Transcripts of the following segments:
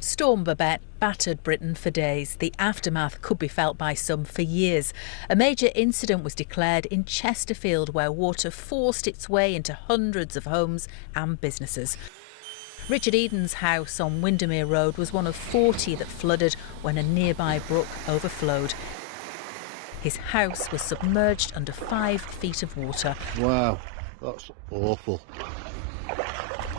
Storm Babet battered Britain for days. The aftermath could be felt by some for years. A major incident was declared in Chesterfield, where water forced its way into hundreds of homes and businesses. Richard Eden's house on Windermere Road was one of 40 that flooded when a nearby brook overflowed. His house was submerged under 5 feet of water. Wow, that's awful.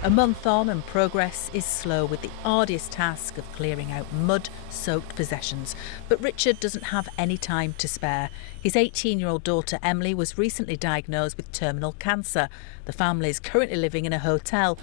A month on and progress is slow, with the arduous task of clearing out mud-soaked possessions. But Richard doesn't have any time to spare. His 18-year-old daughter Emily was recently diagnosed with terminal cancer. The family is currently living in a hotel.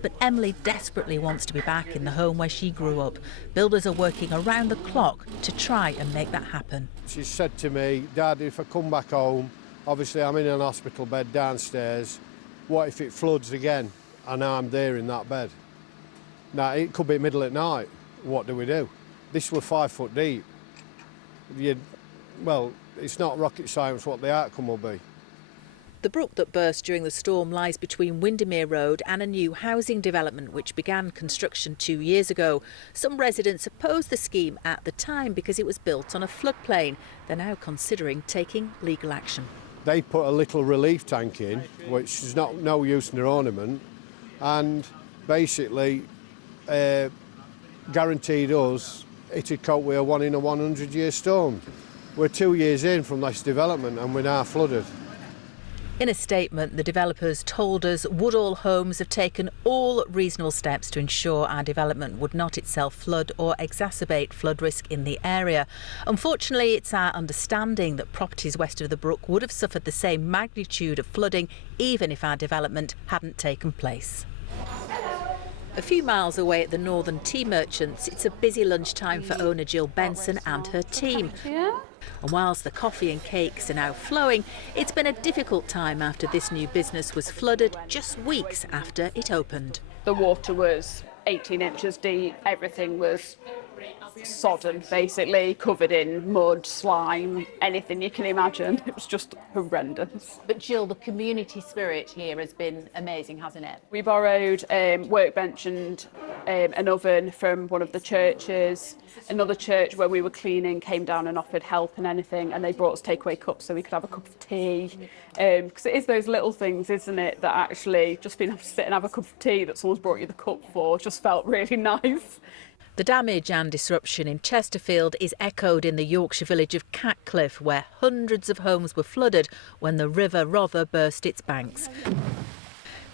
But Emily desperately wants to be back in the home where she grew up. Builders are working around the clock to try and make that happen. She said to me, "Dad, if I come back home, obviously I'm in an hospital bed downstairs, what if it floods again? And now I'm there in that bed. Now, it could be middle at night. What do we do?" This was 5 foot deep. Well, it's not rocket science what the outcome will be. The brook that burst during the storm lies between Windermere Road and a new housing development which began construction 2 years ago. Some residents opposed the scheme at the time because it was built on a floodplain. They're now considering taking legal action. They put a little relief tank in, which is no use in their ornament, and basically guaranteed us it'd cope with a 1 in a 100 year storm. We're 2 years in from this development and we're now flooded. In a statement, the developers told us Woodall Homes have taken all reasonable steps to ensure our development would not itself flood or exacerbate flood risk in the area. Unfortunately, it's our understanding that properties west of the brook would have suffered the same magnitude of flooding even if our development hadn't taken place. A few miles away at the Northern Tea Merchants, it's a busy lunchtime for owner Jill Benson and her team. And whilst the coffee and cakes are now flowing, it's been a difficult time after this new business was flooded just weeks after it opened. The water was 18 inches deep, everything was sodden, basically, covered in mud, slime, anything you can imagine. It was just horrendous. But Jill, the community spirit here has been amazing, hasn't it? We borrowed a workbench and an oven from one of the churches. Another church where we were cleaning came down and offered help and anything, and they brought us takeaway cups so we could have a cup of tea. Because it is those little things, isn't it, that actually just being able to sit and have a cup of tea that someone's brought you the cup for just felt really nice. The damage and disruption in Chesterfield is echoed in the Yorkshire village of Catcliffe, where hundreds of homes were flooded when the River Rother burst its banks.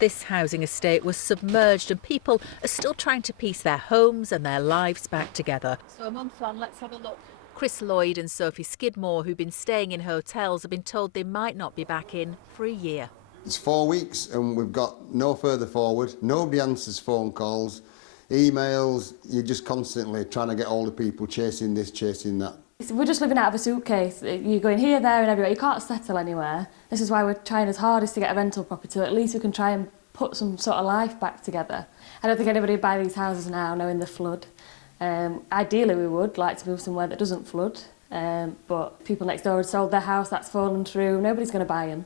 This housing estate was submerged and people are still trying to piece their homes and their lives back together. So a month on, let's have a look. Chris Lloyd and Sophie Skidmore, who've been staying in hotels, have been told they might not be back in for a year. It's 4 weeks and we've got no further forward. Nobody answers phone calls, emails. You're just constantly trying to get hold of people, chasing this, chasing that. We're just living out of a suitcase. You're going here, there and everywhere. You can't settle anywhere. This is why we're trying as hard as to get a rental property, so at least we can try and put some sort of life back together. I don't think anybody would buy these houses now knowing the flood. Ideally we would like to move somewhere that doesn't flood, but people next door had sold their house, that's fallen through, nobody's going to buy them.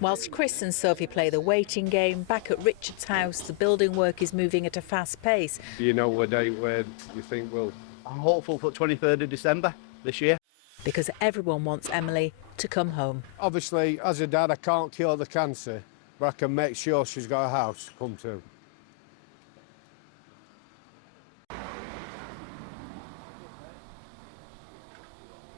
Whilst Chris and Sophie play the waiting game, back at Richard's house the building work is moving at a fast pace. Do you know a date where you think we'll... I'm hopeful for 23rd of December this year. Because everyone wants Emily to come home. Obviously, as a dad, I can't cure the cancer, but I can make sure she's got a house to come to.